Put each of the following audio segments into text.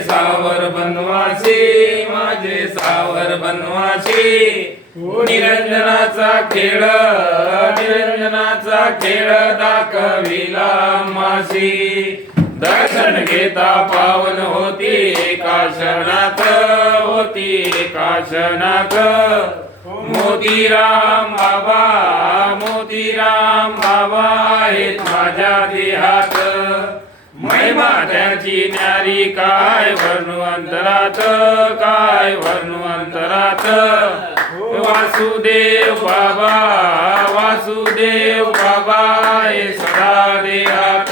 सावर बनवासी माझे सावर बनवासी निरंजनाचा खेळ निरंजनाचा खेळ दाखविला मासी दर्शन घेता पावन होती एका क्षणात होती एका क्षणात. मोतीराम बाबा मोतीराम बाबा आहेत माझ्या देहात. महिमा त्याची न्यारी काय वर्णू अंतरात? काय वर्णू अंतरात? वासुदेव बाबा वासुदेव बाबा हे सदा देहात.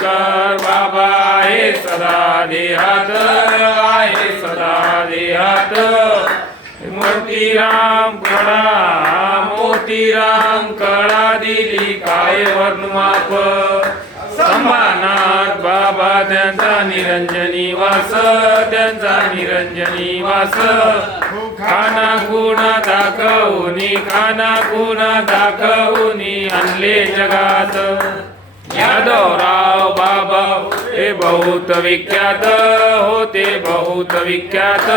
कर बाबा आहे सदा देहात. आहे सदा देहात. मोतीराम कडा मोतीराम कडा दिली काय वर्णमाप अंबानाथ बाबा त्यांचा निरंजनी वास त्यांचा निरंजनी वास. खाना गुणा दाखवूनी खाना गुणा दाखवूनी आणले जगात. यादवराव बाबा हे बहुत विख्यात होते बहुत विख्यात.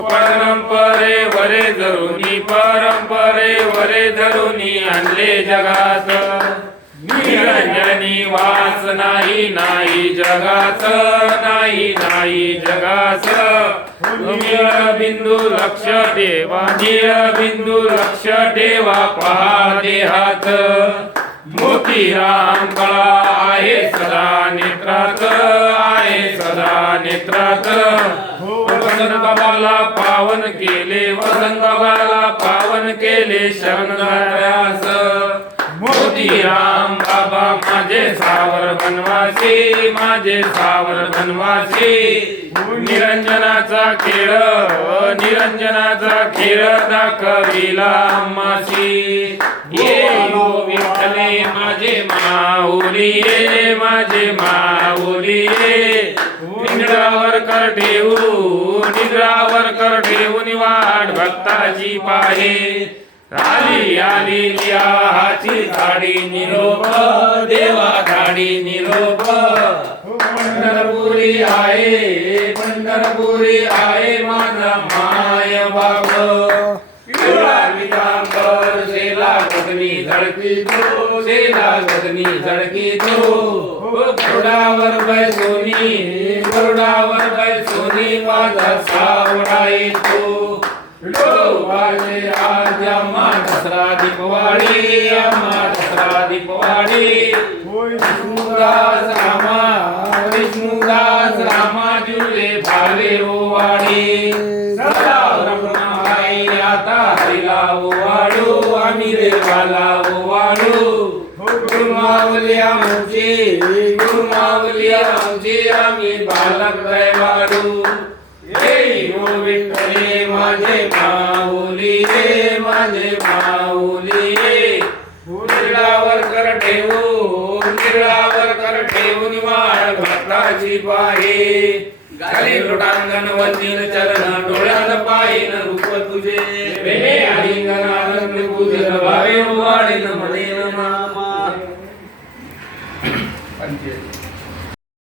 परंपरे वरे धरुनी परंपरे वरे धरुनी आणले जगात. निरंजनी वास नाही नाही जगाच नाही नाही जगाच. निळ बिंदू लक्ष देवा निळ बिंदू लक्ष देवा पहा देहात. मोती राम कळा आहे सदा नेत्रात आहे सदा नेत्रात. वसंत बाबाला पावन केले वसंत बाबाला पावन केले शरण मोतीराम बाबा माझे सावर बनवासी माझे सावर बनवासी निरंजनाचा खेळ निरंजनाचा खेळ दाखविला मासी. ये विठ्ठले माझे माऊली ये माझे माऊली ये. निद्रावर कर ठेवू निद्रावर कर ठेवून वाट भक्ताची पाहे. राली आली हाची झाडी निरोप देवा झाडी निरोप. पंढरपुरी आहे पंढरपुरी आहे माझा माय बाब पिवळा पितांबर सेला गगनी झळकी तो सेला गगनी झळकी तो गरुडावर बैसोनी गरुडावर बैसोनी माझा सावळा दसरा दीपवाडी अम्मा दसरा दीपवाडी विष्णुदास रामा विष्णुदास रामा जुले भावे ओवाडी सदा रमणाई आता हरिला ओवाडू आम्ही देवाला ओवाडू गुरुमावली गुरुमावली आम्ही बालक वाडू हे ओ विठ्ठले माझे माऊली देवो निरावर कर देव निवार भक्ताची पाहे गाली लोटांगण वंदिन चरण डोळ्यात पायीन रूप तुझे वेळे आलिंगन आनंद पूजन भावे वाणीन मने नामा पंचे